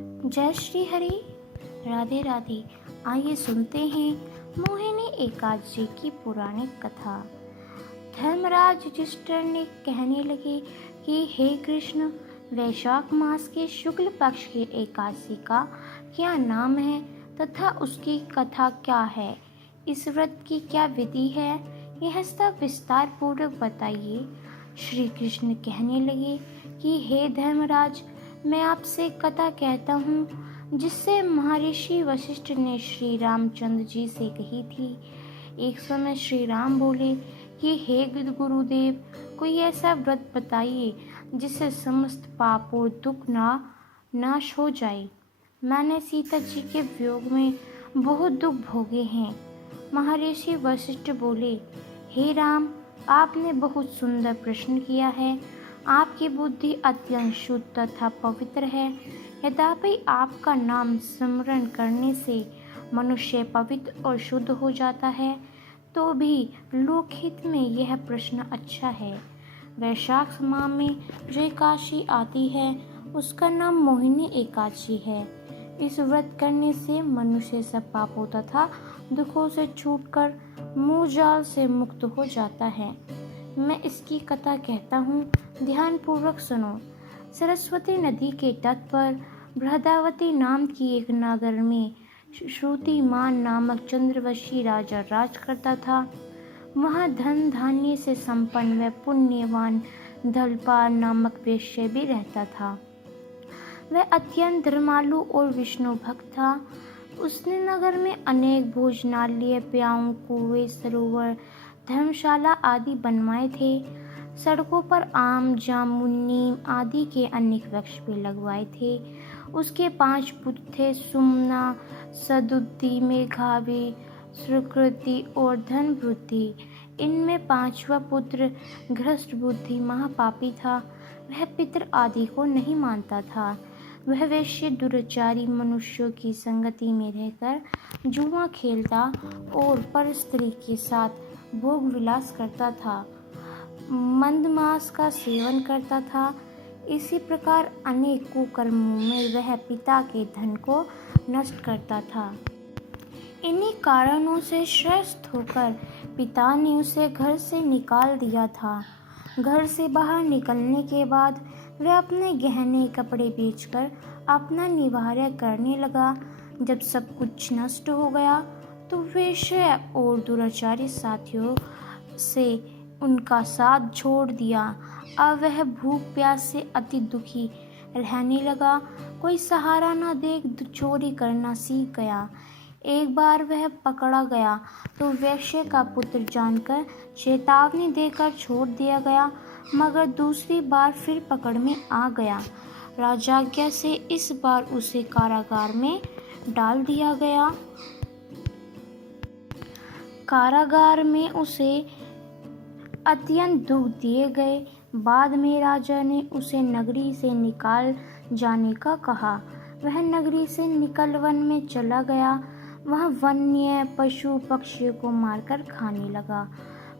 जय श्री हरि। राधे राधे। आइए सुनते हैं मोहिनी एकादशी की पौराणिक कथा। धर्मराज युधिष्ठिर ने कहने लगे कि हे कृष्ण, वैशाख मास के शुक्ल पक्ष की एकादशी का क्या नाम है तथा उसकी कथा क्या है? इस व्रत की क्या विधि है? यह सब विस्तार पूर्वक बताइए। श्री कृष्ण कहने लगे कि हे धर्मराज, मैं आपसे कथा कहता हूँ जिससे महर्षि वशिष्ठ ने श्री रामचंद्र जी से कही थी। एक समय श्री राम बोले कि हे गुरुदेव, कोई ऐसा व्रत बताइए जिससे समस्त पाप और दुख नाश हो जाए। मैंने सीता जी के वियोग में बहुत दुख भोगे हैं। महर्षि वशिष्ठ बोले, हे राम, आपने बहुत सुंदर प्रश्न किया है। आपकी बुद्धि अत्यंत शुद्ध तथा पवित्र है। यद्यपि आपका नाम स्मरण करने से मनुष्य पवित्र और शुद्ध हो जाता है, तो भी लोकहित में यह प्रश्न अच्छा है। वैशाख माह में जो एकादशी आती है उसका नाम मोहिनी एकादशी है। इस व्रत करने से मनुष्य सब पापों तथा दुखों से छूटकर मोह जाल से मुक्त हो जाता है। मैं इसकी कथा कहता हूँ, ध्यान पूर्वक सुनो। सरस्वती नदी के तट पर बृहदावती नाम की एक नगर में श्रुतिमान नामक चंद्रवंशी राजा राज करता था। वहाँ धन धान्य से संपन्न व पुण्यवान धलपाल नामक वेश्य भी रहता था। वह अत्यंत धर्मालु और विष्णु भक्त था। उसने नगर में अनेक भोजनालय, प्याऊ, कुएं, सरोवर, धर्मशाला आदि बनवाए थे। सड़कों पर आम, जामुन, नीम आदि के अनेक वृक्ष भी लगवाए थे। उसके 5 पुत्र थे, सुमना, सदुद्धि, मेघावी, सुकृति और धनवृद्धि। इनमें 5वां पुत्र घृष्ट बुद्धि महापापी था। वह पितृ आदि को नहीं मानता था। वह वेश्य दुराचारी मनुष्यों की संगति में रहकर जुआ खेलता और परस्त्री के साथ भोग विलास करता था। मंदमास का सेवन करता था। इसी प्रकार अनेक कुकर्मों में वह पिता के धन को नष्ट करता था। इन्हीं कारणों से त्रस्त होकर पिता ने उसे घर से निकाल दिया था। घर से बाहर निकलने के बाद वह अपने गहने कपड़े बेचकर अपना निवार्य करने लगा। जब सब कुछ नष्ट हो गया तो वेश्या और दुराचारी साथियों से उनका साथ छोड़ दिया। अब वह भूख प्यास से अति दुखी रहने लगा। कोई सहारा न देख चोरी करना सीख गया। एक बार वह पकड़ा गया तो वैश्य का पुत्र जानकर चेतावनी देकर छोड़ दिया गया, मगर दूसरी बार फिर पकड़ में आ गया। राजाज्ञा से इस बार उसे कारागार में डाल दिया गया। कारागार में उसे अत्यंत दुख दिए गए। बाद में राजा ने उसे नगरी से निकाल जाने का कहा। वह नगरी से निकल वन में चला गया। वह वन्य पशु पक्षियों को मारकर खाने लगा।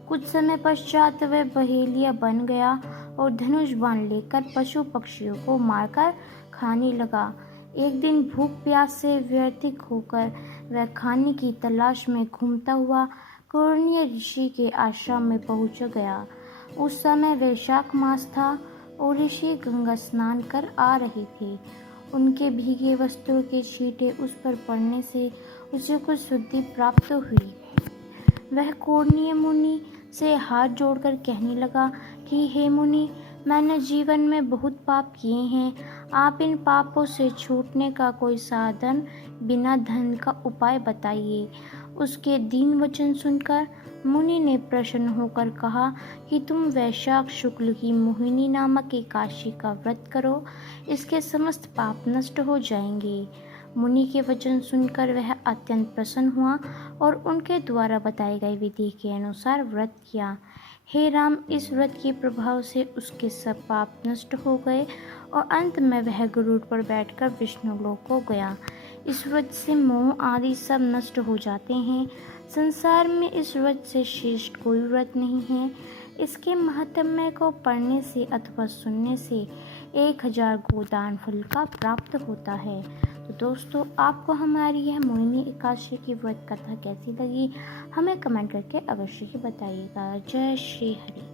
कुछ समय पश्चात वह बहेलिया बन गया और धनुष बाण लेकर पशु पक्षियों को मारकर खाने लगा। एक दिन भूख प्यास से व्यथित होकर वह खाने की तलाश में घूमता हुआ कौरनीय ऋषि के आश्रम में पहुंच गया। उस समय वैशाख मास था और ऋषि गंगा स्नान कर आ रहे थे। उनके भीगे वस्त्रों के छींटे उस पर पड़ने से उसे कुछ शुद्धि प्राप्त हुई। वह कौरनीय मुनि से हाथ जोड़कर कहने लगा कि हे मुनि, मैंने जीवन में बहुत पाप किए हैं। आप इन पापों से छूटने का कोई साधन, बिना धन का उपाय बताइए। उसके दीन वचन सुनकर मुनि ने प्रसन्न होकर कहा कि तुम वैशाख शुक्ल की मोहिनी नामक एकादशी का व्रत करो, इसके समस्त पाप नष्ट हो जाएंगे। मुनि के वचन सुनकर वह अत्यंत प्रसन्न हुआ और उनके द्वारा बताई गई विधि के अनुसार व्रत किया। हे राम, इस व्रत के प्रभाव से उसके सब पाप नष्ट हो गए और अंत में वह गरुड़ पर बैठकर विष्णु लोक को गया। इस व्रत से मोह आदि सब नष्ट हो जाते हैं। संसार में इस व्रत से श्रेष्ठ कोई व्रत नहीं है। इसके महात्म्य को पढ़ने से अथवा सुनने से 1000 गोदान फल का प्राप्त होता है। तो दोस्तों, आपको हमारी यह मोहिनी एकादशी की व्रत कथा कैसी लगी, हमें कमेंट करके अवश्य ही बताइएगा। जय श्री हरि।